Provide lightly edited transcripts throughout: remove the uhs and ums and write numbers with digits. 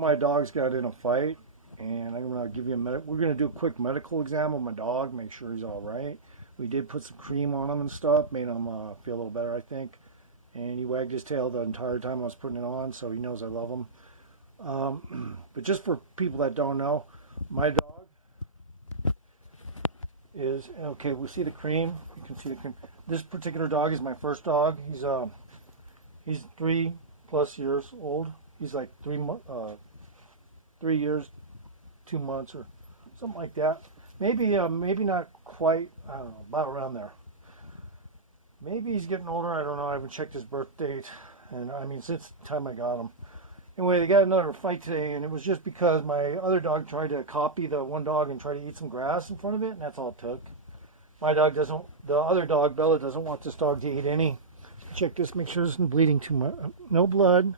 my dogs got in a fight, and I'm gonna give you we're gonna do a quick medical exam of my dog, make sure he's all right. We did put some cream on him and stuff, made him feel a little better, I think. And he wagged his tail the entire time I was putting it on, so he knows I love him. But just for people that don't know, my dog is okay. We see the cream. You can see the cream. This particular dog is my first dog. He's 3+ years old. He's like 3 years, 2 months, or something like that. Maybe not quite. I don't know, about around there. Maybe he's getting older. I don't know. I haven't checked his birth date, and I mean since the time I got him. Anyway, they got another fight today, and it was just because my other dog tried to copy the one dog and try to eat some grass in front of it, and that's all it took. My dog doesn't. The other dog, Bella, doesn't want this dog to eat any. Check this. Make sure it isn't bleeding too much. No blood.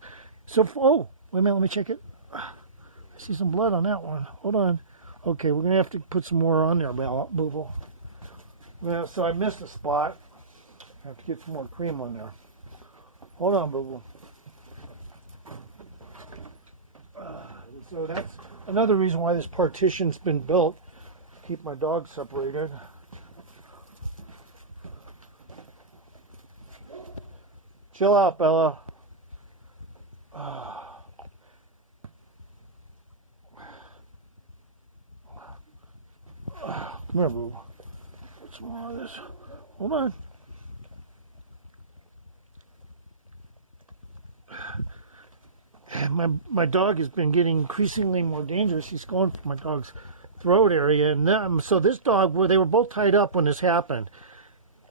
So, oh, wait a minute. Let me check it. I see some blood on that one. Hold on. Okay, we're gonna have to put some more on there, Boo-Boo. Well, so I missed a spot. I have to get some more cream on there. Hold on, Boo-Boo. So that's another reason why this partition's been built. Keep my dogs separated. Chill out, Bella. Come here, Boo. Put some more of this. Hold on. My dog has been getting increasingly more dangerous. He's going for my dog's throat area. And so this dog, they were both tied up when this happened.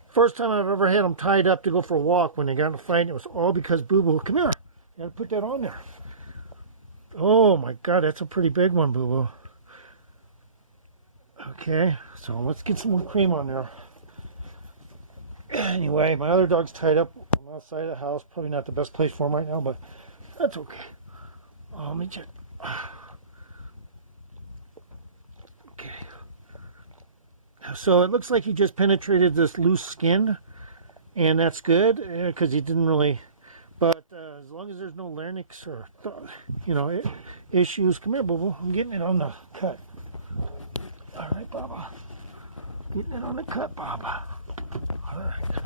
First time I've ever had them tied up to go for a walk when they got in a fight. It was all because Boo-Boo. Come here. You gotta put that on there. Oh my God, that's a pretty big one, Boo-Boo. Okay, so let's get some more cream on there. Anyway, my other dog's tied up on the outside of the house. Probably not the best place for him right now, but that's okay. Let me check. Okay. So it looks like he just penetrated this loose skin, and that's good because he didn't really. But as long as there's no larynx or issues, come here, Boo-Boo. I'm getting it on the cut. All right, Baba. Getting it on the cut, Baba. All right.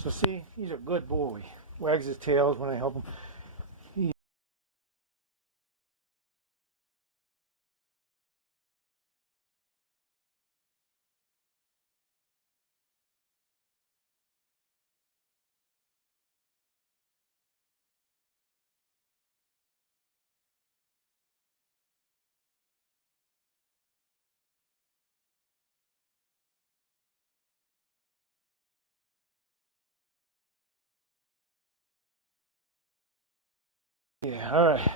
So see, he's a good boy. Wags his tails when I help him. Yeah, all right.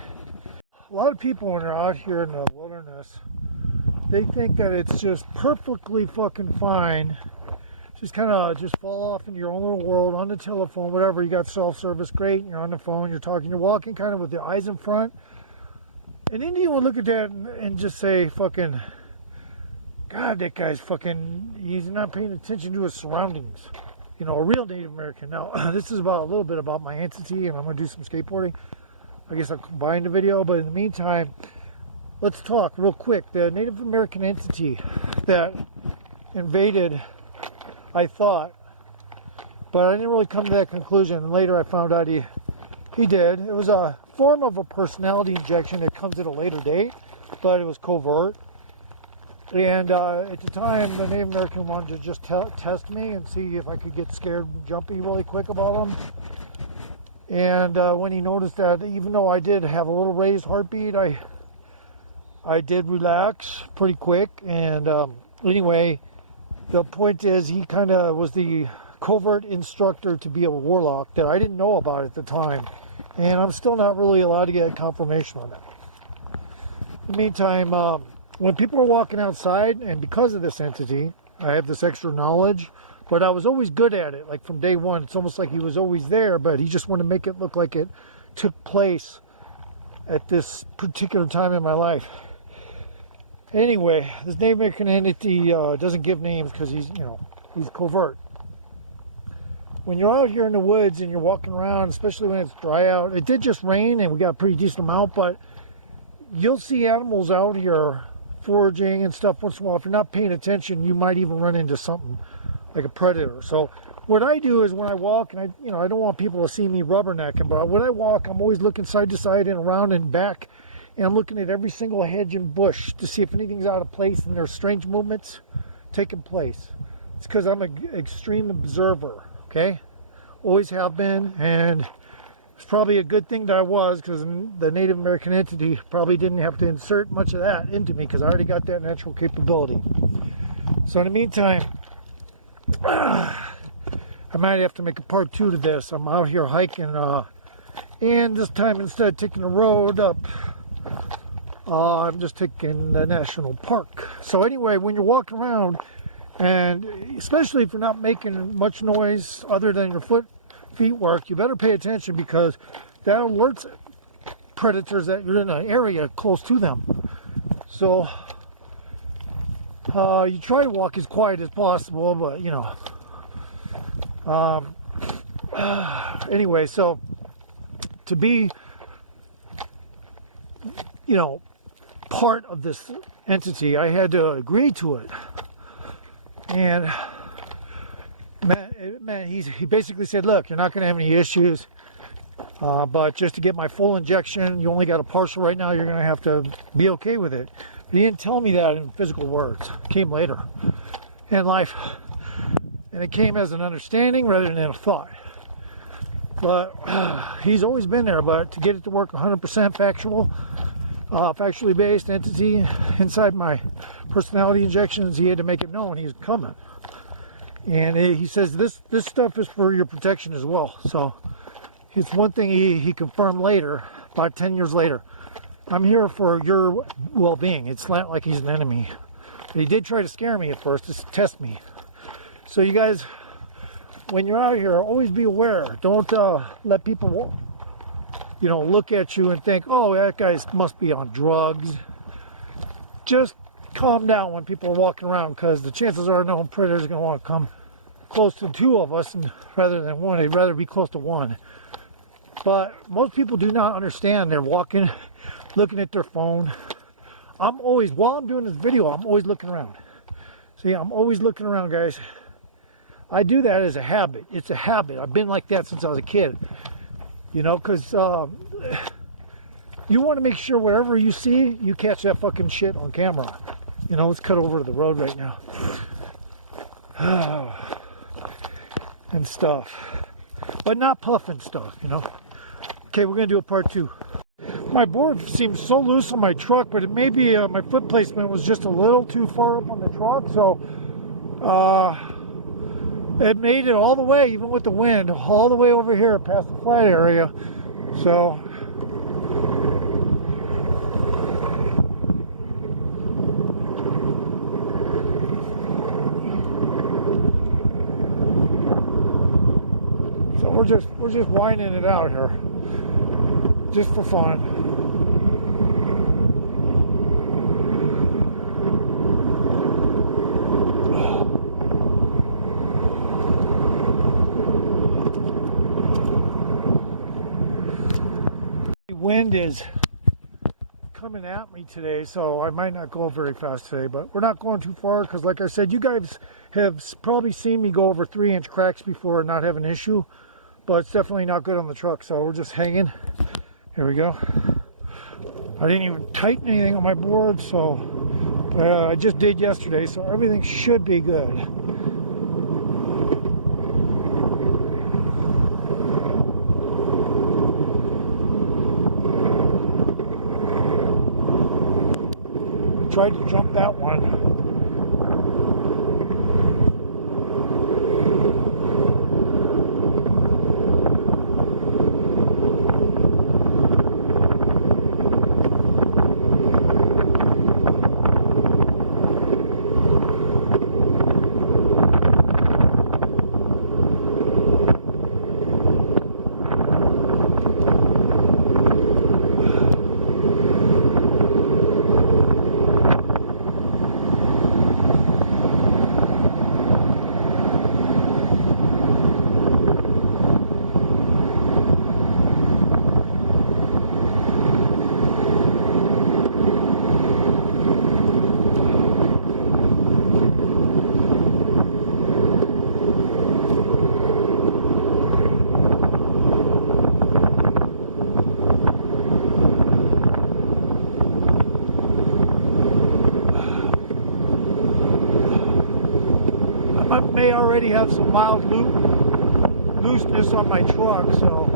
A lot of people when they're out here in the wilderness, they think that it's just perfectly fucking fine. Just kind of just fall off into your own little world on the telephone, whatever. You got self-service, great. And you're on the phone, you're talking, you're walking kind of with the eyes in front. An Indian would look at that and just say, fucking, God, that guy's fucking, he's not paying attention to his surroundings. You know, a real Native American. Now, this is about a little bit about my entity, and I'm going to do some skateboarding. I guess I'll combine the video, but in the meantime, let's talk real quick. The Native American entity that invaded, I thought, but I didn't really come to that conclusion. And later I found out he did. It was a form of a personality injection that comes at a later date, but it was covert. And at the time, the Native American wanted to just test me and see if I could get scared and jumpy really quick about them. And when he noticed that, even though I did have a little raised heartbeat, I did relax pretty quick. And anyway, the point is he kind of was the covert instructor to be a warlock that I didn't know about at the time. And I'm still not really allowed to get confirmation on that. In the meantime, when people are walking outside, and because of this entity, I have this extra knowledge. But I was always good at it, like from day one. It's almost like he was always there, but he just wanted to make it look like it took place at this particular time in my life. Anyway, this Native American entity doesn't give names because he's covert. When you're out here in the woods and you're walking around, especially when it's dry out, it did just rain and we got a pretty decent amount, but you'll see animals out here foraging and stuff once in a while. If you're not paying attention, you might even run into something like a predator. So what I do is when I walk, and I don't want people to see me rubbernecking, but when I walk, I'm always looking side to side and around and back, and I'm looking at every single hedge and bush to see if anything's out of place and there's strange movements taking place. It's because I'm an extreme observer, okay? Always have been, and it's probably a good thing that I was, because the Native American entity probably didn't have to insert much of that into me because I already got that natural capability. So in the meantime, I might have to make a part 2 to this. I'm out here hiking, and this time instead of taking the road up, I'm just taking the national park. So anyway, when you're walking around, and especially if you're not making much noise other than your feet work, you better pay attention, because that alerts predators that you're in an area close to them. So you try to walk as quiet as possible, but anyway, so to be part of this entity, I had to agree to it. And man, he basically said, look, you're not going to have any issues, but just to get my full injection, you only got a partial right now, you're going to have to be okay with it. But he didn't tell me that in physical words. It came later in life. And it came as an understanding rather than a thought. But he's always been there, but to get it to work 100% factual, factually based entity inside my personality injections, he had to make it known he was coming. And he says this stuff is for your protection as well. So it's one thing he confirmed later, about 10 years later. I'm here for your well-being. It's not like he's an enemy. He did try to scare me at first to test me. So you guys, when you're out here, always be aware. Don't let people look at you and think, oh, that guy must be on drugs. Just calm down when people are walking around, because the chances are no predators are going to want to come close to 2 of us rather than 1. They'd rather be close to 1. But most people do not understand. They're walking, looking at their phone. While I'm doing this video, I'm always looking around. See, I'm always looking around, guys. I do that as a habit. It's a habit. I've been like that since I was a kid. Because you want to make sure whatever you see, you catch that fucking shit on camera. Let's cut over to the road right now. And stuff. But not puffing stuff, Okay, we're going to do a part 2. My board seems so loose on my truck, but it may be my foot placement was just a little too far up on the truck, so it made it all the way, even with the wind, all the way over here past the flat area. So we're just whining it out here, just for fun. The wind is coming at me today, so I might not go very fast today, but we're not going too far, because like I said, you guys have probably seen me go over 3-inch cracks before and not have an issue. But it's definitely not good on the truck, so we're just hanging. Here we go. I didn't even tighten anything on my board, so I just did yesterday, so everything should be good. I tried to jump that one. I may already have some mild looseness on my truck, so.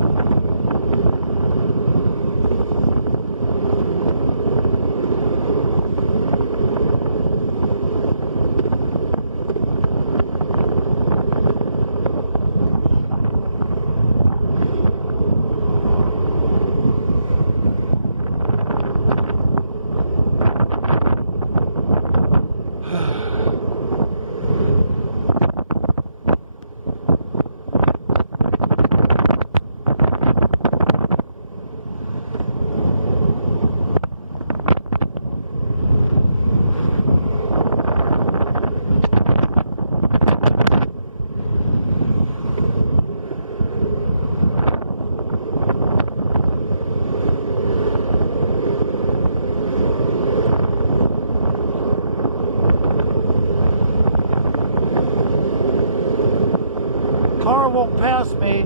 Car won't pass me.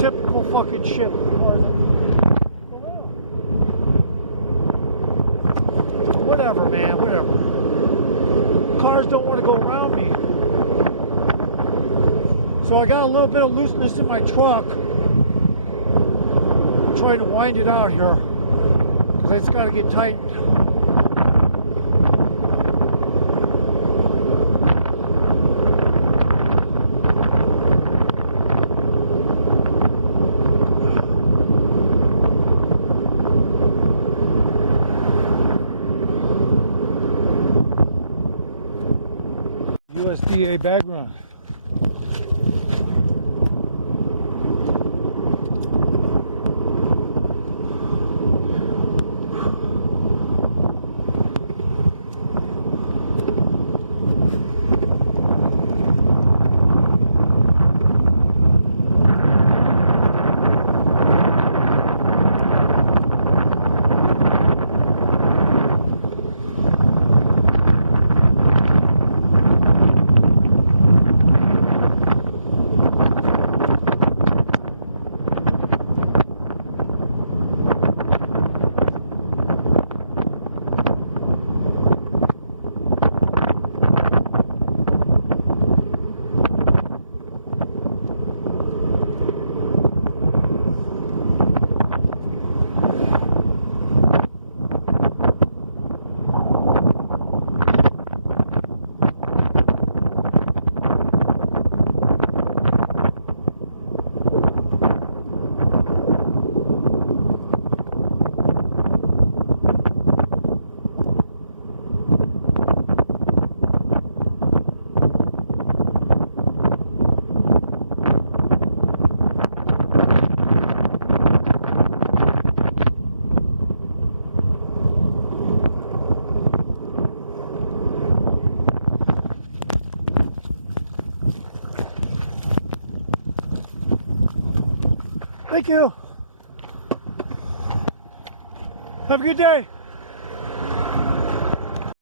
Typical fucking shit. Whatever, man, whatever. Cars don't want to go around me. So I got a little bit of looseness in my truck. I'm trying to wind it out here because it's got to get tightened. USDA bag run. Thank you. Have a good day.